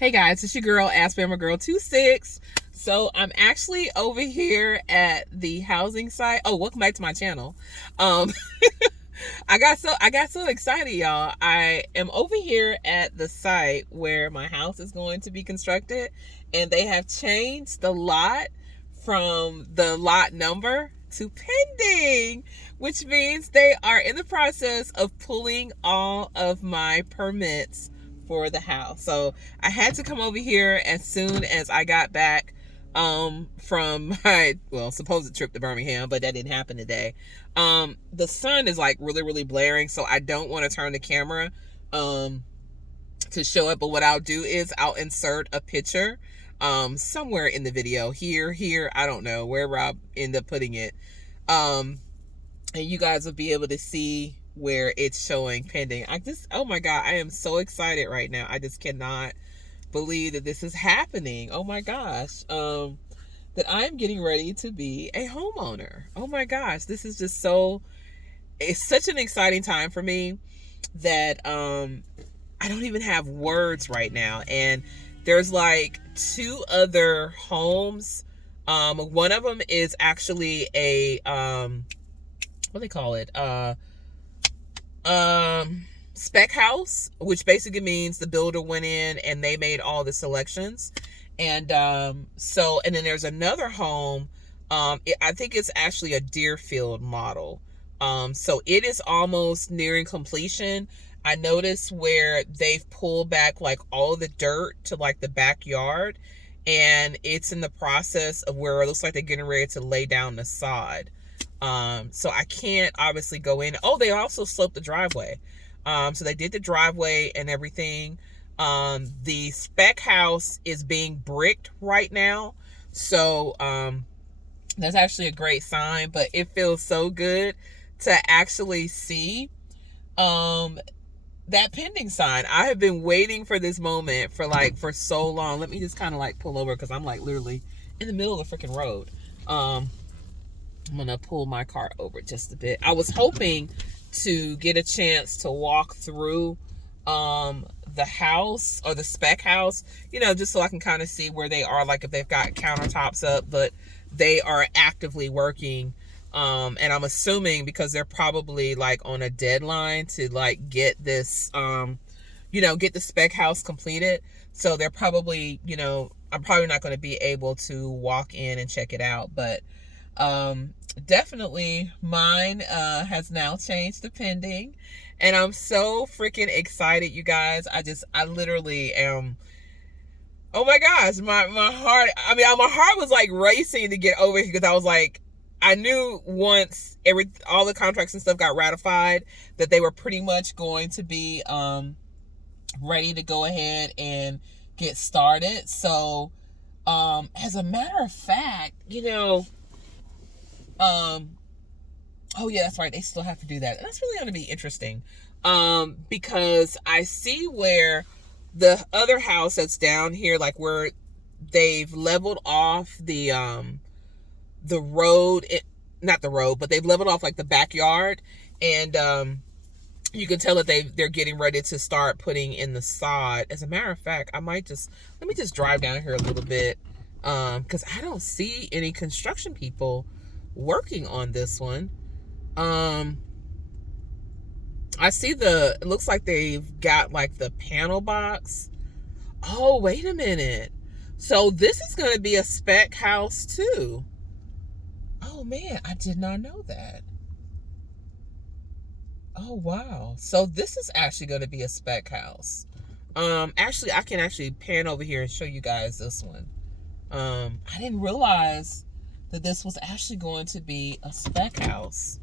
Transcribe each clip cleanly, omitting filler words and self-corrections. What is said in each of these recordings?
Hey guys, it's your girl, Asperma Girl 26. So I'm actually over here at the housing site. Oh, welcome back to my channel. Um, I got so excited, y'all. I am over here at the site where my house is going to be constructed, and they have changed the lot from the lot number to pending, which means they are in the process of pulling all of my permits for the house. So I had to come over here as soon as I got back from my supposed trip to Birmingham, but that didn't happen today. The sun is like really blaring, so I don't want to turn the camera to show it, but what I'll do is I'll insert a picture somewhere in the video, here, I don't know, wherever I end up putting it, and you guys will be able to see where it's showing pending. Oh my God, I am so excited right now. I just cannot believe that this is happening. Oh my gosh. That I'm getting ready to be a homeowner. Oh my gosh, this is just it's such an exciting time for me that I don't even have words right now. And there's like 2 other homes. One of them is actually a what do they call it? Spec house, which basically means the builder went in and they made all the selections. And and then there's another home. I think it's actually a Deerfield model. So it is almost nearing completion. I noticed where they've pulled back like all the dirt to like the backyard, and it's in the process of where it looks like they're getting ready to lay down the sod. So I can't obviously go in. Oh, they also sloped the driveway. So they did the driveway and everything. The spec house is being bricked right now. So, that's actually a great sign, but it feels so good to actually see, that pending sign. I have been waiting for this moment for so long. Let me just kind of like pull over, because I'm like literally in the middle of the freaking road. I'm gonna pull my car over just a bit. I was hoping to get a chance to walk through the house, or the spec house, just so I can kind of see where they are, like if they've got countertops up, but they are actively working. And I'm assuming because they're probably like on a deadline to like get this, get the spec house completed. So they're probably, I'm probably not going to be able to walk in and check it out, but definitely mine has now changed to pending, and I'm so freaking excited, you guys. I literally am. Oh my gosh, my heart, my heart was like racing to get over here, because I was like, I knew once all the contracts and stuff got ratified that they were pretty much going to be ready to go ahead and get started. So as a matter of fact, oh yeah, that's right, they still have to do that. And that's really going to be interesting, because I see where the other house that's down here, like where they've leveled off the road, not the road, but they've leveled off like the backyard, and you can tell that they're getting ready to start putting in the sod. As a matter of fact, let me just drive down here a little bit, because I don't see any construction people working on this one. I see it looks like they've got like the panel box. Oh, wait a minute. So this is going to be a spec house too. Oh man, I did not know that. Oh wow. So this is actually going to be a spec house. Actually, I can actually pan over here and show you guys this one. I didn't realize that this was actually going to be a spec house.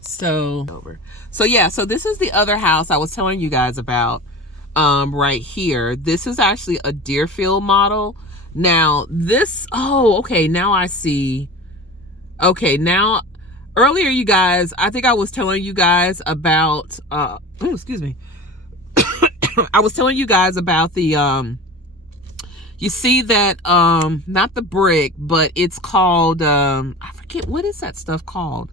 So yeah, so this is the other house I was telling you guys about, right here. This is actually a Deerfield model. Now this, okay, now I see. Okay, now earlier, you guys, I think I was telling you guys about, excuse me. I was telling you guys about the, you see that, not the brick, but it's called, I forget, what is that stuff called?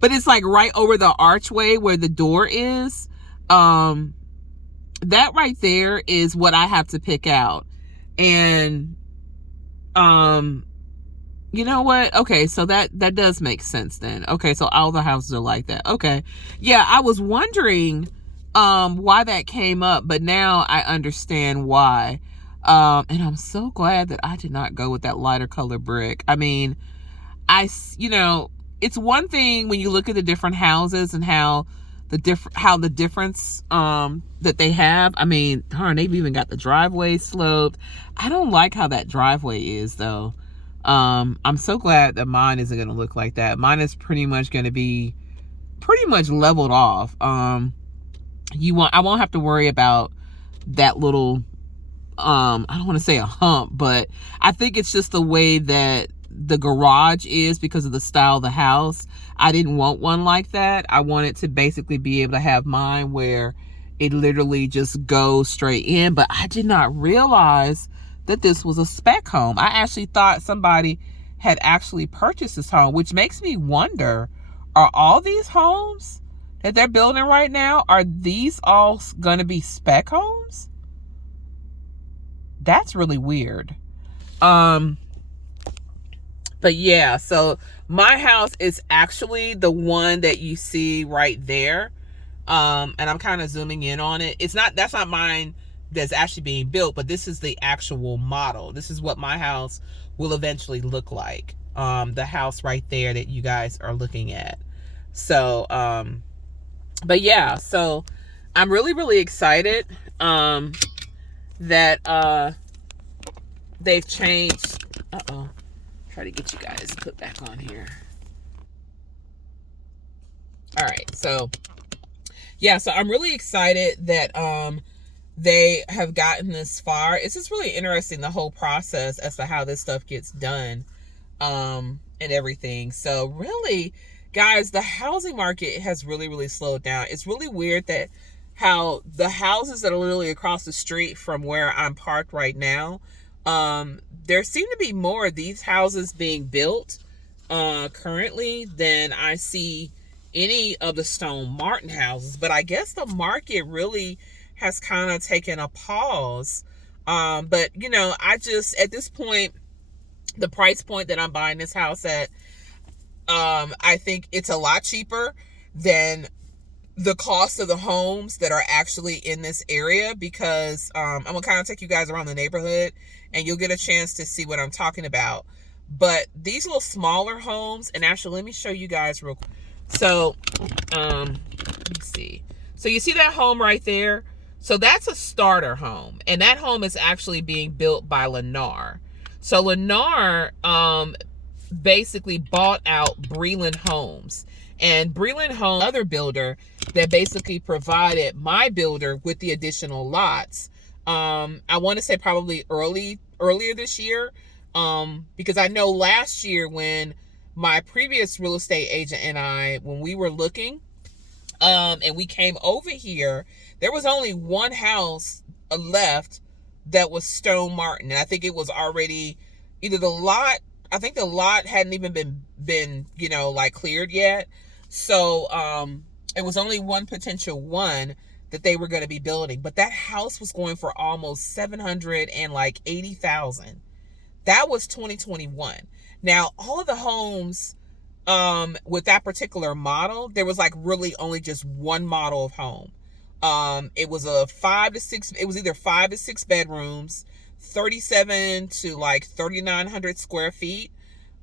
but it's like right over the archway where the door is. That right there is what I have to pick out. And you know what? Okay, so that does make sense then. Okay, so all the houses are like that. Okay. Yeah, I was wondering why that came up, but now I understand why. And I'm so glad that I did not go with that lighter color brick. I mean, it's one thing when you look at the different houses and how the difference that they have. I mean, they've even got the driveway sloped. I don't like how that driveway is though. I'm so glad that mine isn't going to look like that. Mine is pretty much going to be pretty much leveled off. I won't have to worry about that little, I don't want to say a hump, but I think it's just the way that the garage is because of the style of the house. I didn't want one like that. I wanted to basically be able to have mine where it literally just goes straight in, but I did not realize that this was a spec home. I actually thought somebody had actually purchased this home, which makes me wonder, are all these homes that they're building right now, are these all going to be spec homes? That's really weird. But yeah, so my house is actually the one that you see right there. And I'm kind of zooming in on it. That's not mine that's actually being built, but this is the actual model. This is what my house will eventually look like. The house right there that you guys are looking at. So, but yeah, so I'm really, really excited, that, they've changed. Try to get you guys put back on here. All right. So yeah, so I'm really excited that, they have gotten this far. It's just really interesting, the whole process as to how this stuff gets done, and everything. So really, guys, the housing market has really, really slowed down. It's really weird that how the houses that are literally across the street from where I'm parked right now, there seem to be more of these houses being built currently than I see any of the Stone Martin houses. But I guess the market really has kind of taken a pause. But I just, at this point, the price point that I'm buying this house at, I think it's a lot cheaper than the cost of the homes that are actually in this area, because I'm gonna kind of take you guys around the neighborhood and you'll get a chance to see what I'm talking about. But these little smaller homes, and actually let me show you guys real quick. So let me see. So you see that home right there? So that's a starter home, and that home is actually being built by Lennar. So Lennar basically bought out Breland Homes, and Breland Homes, another builder that basically provided my builder with the additional lots. I want to say probably earlier this year, because I know last year when my previous real estate agent and I, when we were looking, and we came over here, there was only one house left that was Stone Martin. And I think it was already either I think the lot hadn't even been like cleared yet. So, it was only one potential one that they were going to be building, but that house was going for almost $780,000. That was 2021. Now, all of the homes, with that particular model, there was like really only just one model of home. It was it was either 5 to 6 bedrooms, 37 to like 3,900 square feet,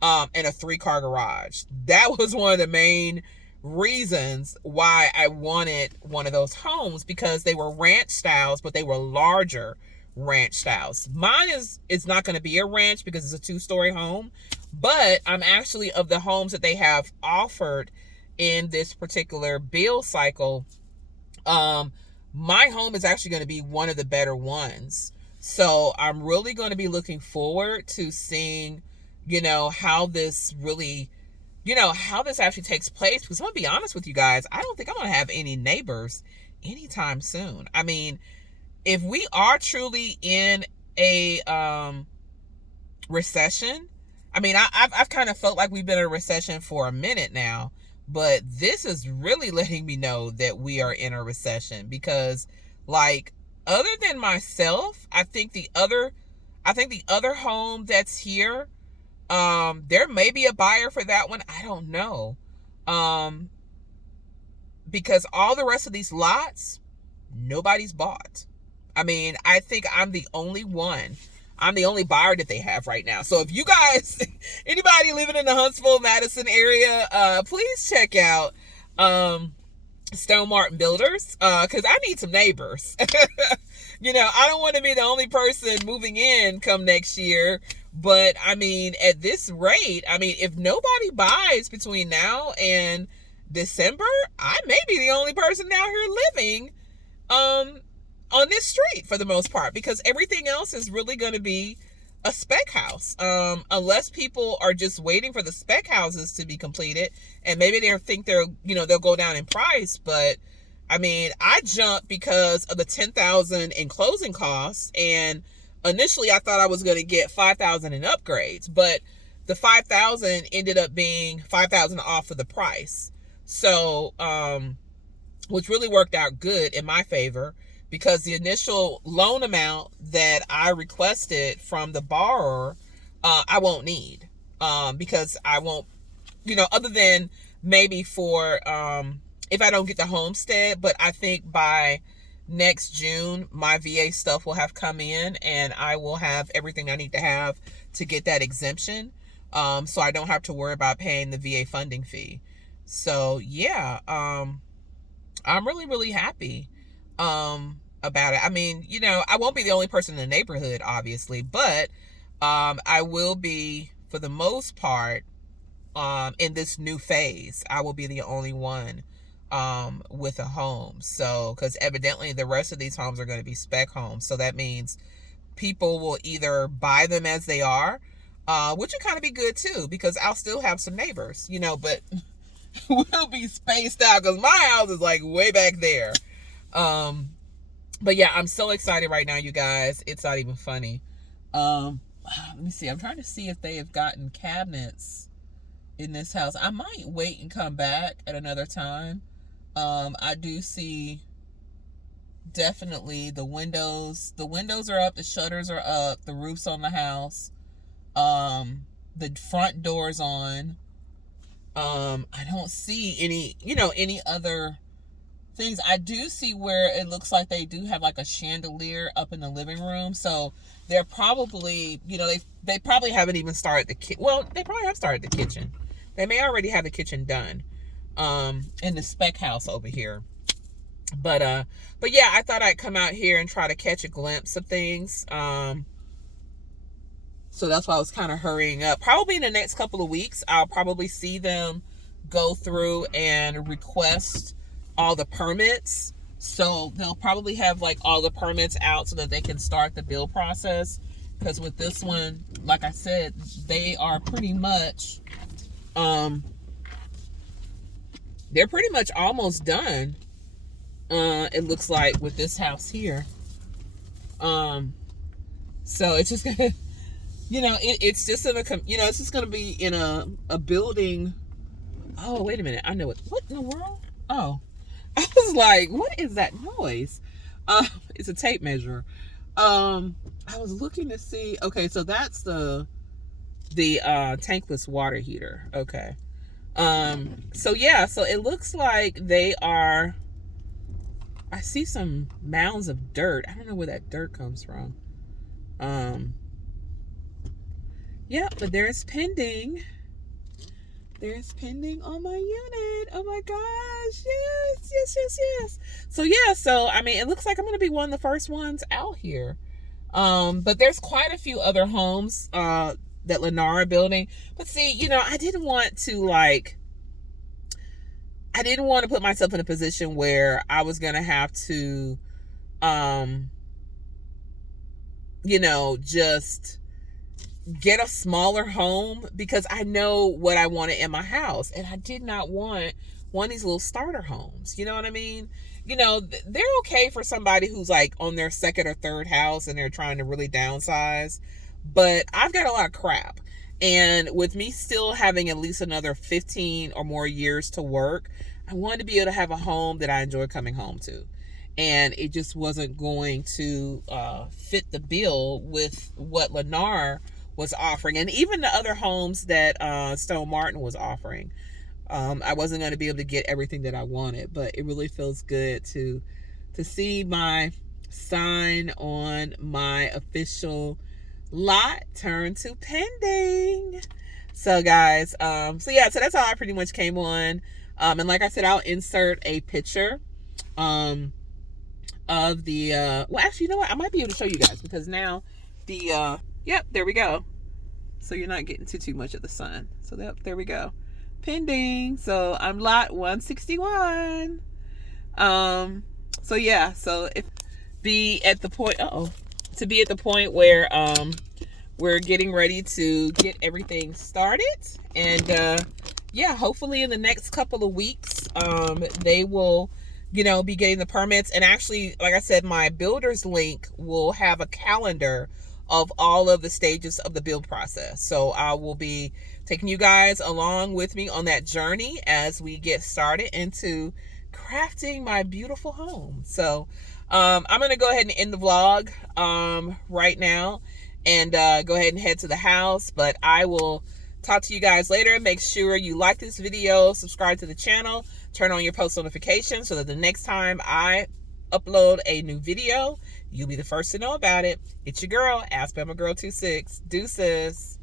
and a 3-car garage. That was one of the main reasons why I wanted one of those homes, because they were ranch styles, but they were larger ranch styles. Mine is not going to be a ranch because it's a 2-story home, but I'm actually, of the homes that they have offered in this particular build cycle, my home is actually going to be one of the better ones. So I'm really going to be looking forward to seeing, how this really, how this actually takes place. Because I'm going to be honest with you guys, I don't think I'm going to have any neighbors anytime soon. I mean, if we are truly in a recession, I mean, I've kind of felt like we've been in a recession for a minute now, But this is really letting me know that we are in a recession, because like, other than myself, I think the other home that's here, there may be a buyer for that one. I don't know. Because all the rest of these lots, nobody's bought. I mean, I think I'm the only one. I'm the only buyer that they have right now. So if you guys, anybody living in the Huntsville, Madison area, please check out Stone Martin Builders, because I need some neighbors. I don't want to be the only person moving in come next year. But I mean, at this rate, I mean, if nobody buys between now and December, I may be the only person out here living on this street for the most part, because everything else is really going to be a spec house, unless people are just waiting for the spec houses to be completed, and maybe they think they'll go down in price. But I mean, I jumped because of the $10,000 in closing costs, and initially I thought I was going to get $5,000 in upgrades, but the $5,000 ended up being $5,000 off of the price. So, which really worked out good in my favor, because the initial loan amount that I requested from the borrower, I won't need, because I won't, other than maybe for, if I don't get the homestead. But I think by next June, my VA stuff will have come in, and I will have everything I need to have to get that exemption. So I don't have to worry about paying the VA funding fee. So yeah, I'm really, really happy about it. I mean, I won't be the only person in the neighborhood, obviously, but I will be, for the most part, in this new phase. I will be the only one with a home. So, because evidently the rest of these homes are going to be spec homes. So that means people will either buy them as they are, which would kind of be good too, because I'll still have some neighbors, but we'll be spaced out, because my house is like way back there. But yeah, I'm so excited right now, you guys. It's not even funny. Let me see. I'm trying to see if they have gotten cabinets in this house. I might wait and come back at another time. I do see definitely the windows. The windows are up. The shutters are up. The roof's on the house. The front door's on. I don't see any other things. I do see where it looks like they do have like a chandelier up in the living room. So they're probably, they probably haven't even started the kitchen. Well, they probably have started the kitchen. They may already have the kitchen done, in the spec house over here. But yeah, I thought I'd come out here and try to catch a glimpse of things. So that's why I was kind of hurrying up. Probably in the next couple of weeks, I'll probably see them go through and request all the permits. So they'll probably have like all the permits out so that they can start the build process. Because with this one, like I said, they are pretty much, they're pretty much almost done. It looks like with this house here. So it's just gonna, it's just in a, it's just gonna be in a building. Oh, wait a minute. I know it. What in the world? Oh, I was like, what is that noise? It's a tape measure. I was looking to see. Okay, so that's the tankless water heater. Okay. So yeah, so it looks like they are, I see some mounds of dirt. I don't know where that dirt comes from. Yeah, but there's pending. There's pending on my unit. Oh my gosh. Yes. So yeah, so I mean, it looks like I'm going to be one of the first ones out here. But there's quite a few other homes that Lennar building. But see, I didn't want to put myself in a position where I was going to have to just get a smaller home, because I know what I wanted in my house, and I did not want one of these little starter homes. You know what I mean? They're okay for somebody who's like on their second or third house and they're trying to really downsize, but I've got a lot of crap, And with me still having at least another 15 or more years to work, I wanted to be able to have a home that I enjoy coming home to. And it just wasn't going to fit the bill with what Lennar was offering. And even the other homes that Stone Martin was offering. I wasn't going to be able to get everything that I wanted, but it really feels good to see my sign on my official lot turn to pending. So guys, so that's all I pretty much came on. And like I said, I'll insert a picture of the well, actually, you know what, I might be able to show you guys, because now the yep, there we go. So you're not getting too much of the sun. So there we go. Pending. So I'm lot 161. So yeah, so if be at the point to be at the point where we're getting ready to get everything started. And yeah, hopefully in the next couple of weeks they will, you know, be getting the permits. And actually, like I said, my builder's link will have a calendar of all of the stages of the build process. So I will be taking you guys along with me on that journey as we get started into crafting my beautiful home. So I'm going to go ahead and end the vlog right now and go ahead and head to the house. But I will talk to you guys later. Make sure you like this video, subscribe to the channel, turn on your post notifications so that the next time I upload a new video, you'll be the first to know about it. It's your girl, Ask Bama Girl 26. Deuces.